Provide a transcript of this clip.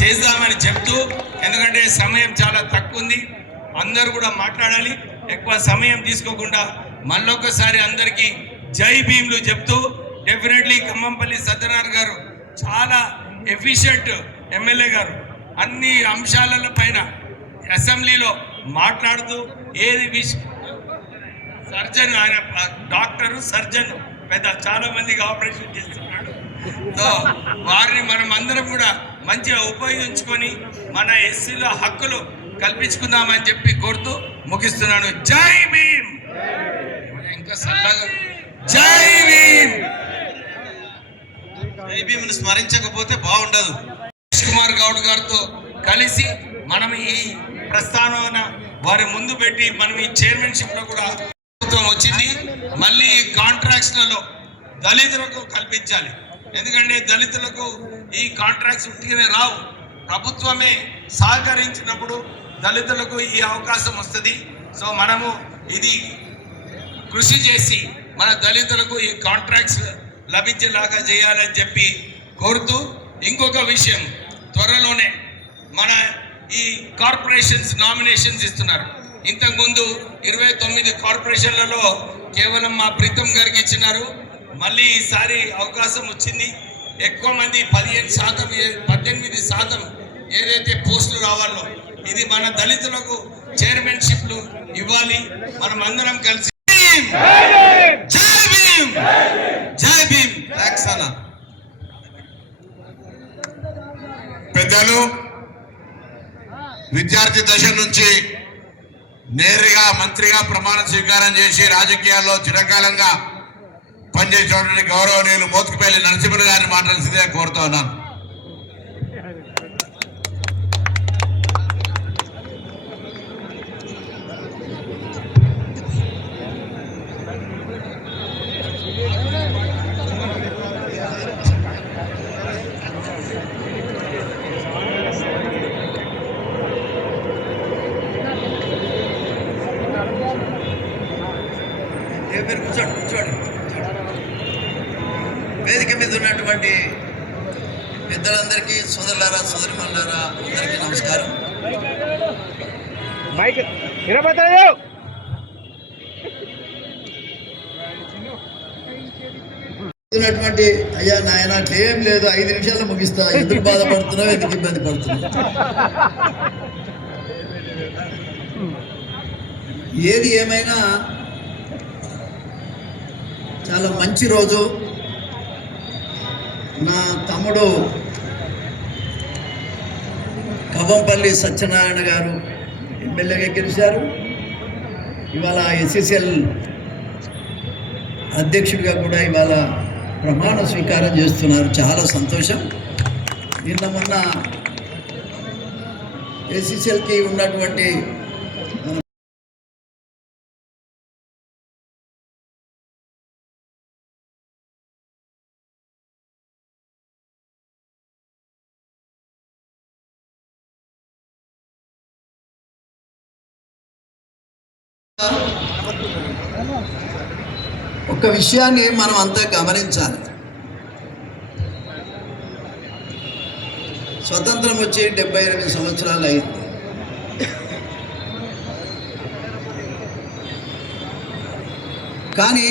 చేద్దామని చెప్తూ, ఎందుకంటే సమయం చాలా తక్కువ ఉంది, అందరూ కూడా మాట్లాడాలి, ఎక్కువ సమయం తీసుకోకుండా మళ్ళొకసారి అందరికీ జై భీమ్లు చెప్తూ, డెఫినెట్లీ ఖమ్మంపల్లి సత్యనారాయణ గారు చాలా ఎఫిషియెంట్ ఎమ్మెల్యే గారు, అన్ని అంశాల పైన అసెంబ్లీలో మాట్లాడుతూ ఏది సర్జన్, ఆయన డాక్టరు సర్జన్, పెద్ద చాలా మందికి ఆపరేషన్ చేస్తున్నాడు. సో వారిని మనం అందరం కూడా మంచిగా ఉపయోగించుకొని మన ఎస్సీల హక్కులు కల్పించుకుందామని చెప్పి కోరుతూ ముగిస్తున్నాను. జై భీమ్. ఇంకా సరళంగా జై భీమ్. జై భీమ్ని స్మరించకపోతే బాగుండదు. కుమార్ గౌడ్ గారితో కలిసి మనం ఈ ప్రస్థానం వారి ముందు పెట్టి మనం ఈ చైర్మన్షిప్ లో కూడా ప్రభుత్వం వచ్చింది. మళ్ళీ కాంట్రాక్ట్స్లలో దళితులకు కల్పించాలి, ఎందుకంటే దళితులకు ఈ కాంట్రాక్ట్స్ ఉట్టిగానే రావు. ప్రభుత్వమే సహకరించినప్పుడు దళితులకు ఈ అవకాశం వస్తుంది. సో మనము ఇది కృషి చేసి మన దళితులకు ఈ కాంట్రాక్ట్స్ లభించేలాగా చేయాలని చెప్పి కోరుతూ, ఇంకొక విషయం, త్వరలోనే మన ఈ కార్పొరేషన్స్ నామినేషన్స్ ఇస్తున్నారు. ఇంతకుముందు 29 కార్పొరేషన్లలో కేవలం మా ప్రీతం గారికి ఇచ్చినారు. మళ్ళీ ఈసారి అవకాశం వచ్చింది, ఎక్కువ మంది 18% ఏదైతే పోస్టులు రావాలో ఇది మన దళితులకు చైర్మన్షిప్లు ఇవ్వాలి. మనం అందరం కలిసి జై భీమ్, జై భీమ్. పెద్దలు విద్యార్థి దశ నుంచి నేరుగా మంత్రిగా ప్రమాణ స్వీకారం చేసి రాజకీయాల్లో చిరకాలంగా పనిచేసినటువంటి గౌరవనీయులు మోత్కుపల్లి నరసింహులు గారిని మాట్లాడాల్సిందే కోరుతా ఉన్నాను. కూర్చోండి. వేదిక మీద ఉన్నటువంటి పెద్దలందరికీ, సోదరులారా సోదరిమణులారా, అందరికీ నమస్కారం. అయ్యా నాయన ఏం లేదు, 5 నిమిషాల్లో ముగిస్తా, ఎందుకు బాధపడుతున్నావు, ఎందుకు ఇబ్బంది పడుతున్నావు? ఏది ఏమైనా చాలా మంచి రోజు. నా తమ్ముడు ఖమ్మంపల్లి సత్యనారాయణ గారు ఎమ్మెల్యేగా గెలిచారు. ఇవాళ ఎస్ఎస్ఎల్ అధ్యక్షుడిగా కూడా ఇవాళ ప్రమాణ స్వీకారం చేస్తున్నారు. చాలా సంతోషం. నిన్న మొన్న ఎస్ఎస్ఎల్కి ఉన్నటువంటి ఒక విషయాన్ని మనం అంతా గమనించాలి. స్వతంత్రం వచ్చి 78 సంవత్సరాలు అయింది. కానీ